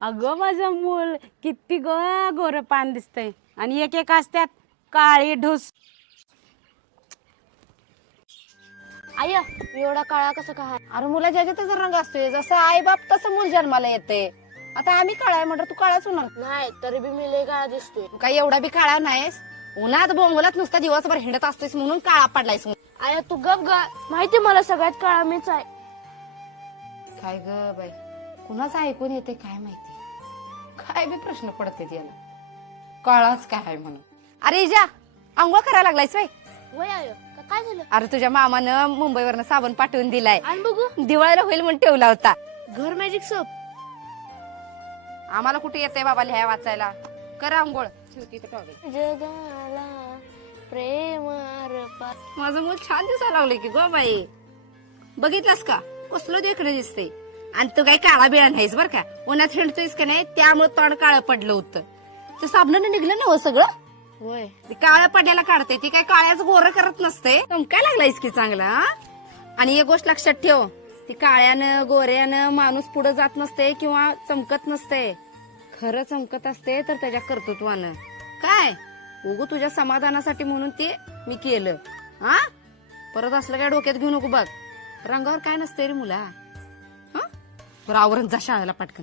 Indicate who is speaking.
Speaker 1: अगं माझं मूल किती ग गोर पान दिसतंय. आणि एक एक असत्यात काळी ढूस.
Speaker 2: आय एवढा काळा कसं काय
Speaker 3: अरे मुला ज्याच्या त्याचा रंग असतोय जसं आई बाप तसं मूल जन्माला येते आता आम्ही काळा आहे म्हणलं तू काळाच होणार.
Speaker 2: नाही तरी बी मी लय काळा दिसतोय.
Speaker 3: तू काही एवढा बी काळा नाहीस. उन्हात बोंबलात नुसता दिवसभर हिंडत असतोयस म्हणून काळा पडलायस
Speaker 2: आय तू गप गा. माहिती मला सगळ्यात काळा मीच आहे.
Speaker 3: काय ग बाई? कुणाचं ऐकून येते काय माहिती? काय बी प्रश्न पडते याला काळाच काय आहे म्हणून. अरे इजा आंघोळ करायला लागलायस बाई
Speaker 2: वय आय का काय झालं?
Speaker 3: अरे तुझ्या मामानं मुंबईवरनं साबण पाठवून दिलाय.
Speaker 2: आणि बघू.
Speaker 3: दिवाळीला होईल म्हणून ठेवला होता.
Speaker 2: घर मॅजिक सोप
Speaker 3: आम्हाला कुठे येते बाबा लिहाय वाचायला? करा आंघोळ.
Speaker 2: जगाला प्रेम अर्पा
Speaker 3: माझं मूल छान दिसायला लागले की गो बाई. बघितलंस का? कसलं देखणं दिसतंय? आणि तू काही काळा बिळा नाहीस बर का. उन्हात हिंडतोयस का नाही? त्यामुळे तोंड काळं पडलं होतं. ते साबणानं निघलं ना हो सगळं?
Speaker 2: होय.
Speaker 3: ते काळं पडल्याला काढते ती काय काळ्याच गोरं करत नसते. काय लागलायस की चांगला? आणि एक गोष्ट लक्षात ठेव ती काळ्यानं गोऱ्यानं माणूस पुढे जात नसते किंवा चमकत नसते. खरं चमकत असते तर त्याच्या कर्तृत्वानं. काय? उगू तुझ्या समाधानासाठी म्हणून ते मी केलं हा? परत असलं काय डोक्यात घेऊ नको बघ. रंगावर काय नसते रे मुला. बरं आवरण जा शाळेला पटकन.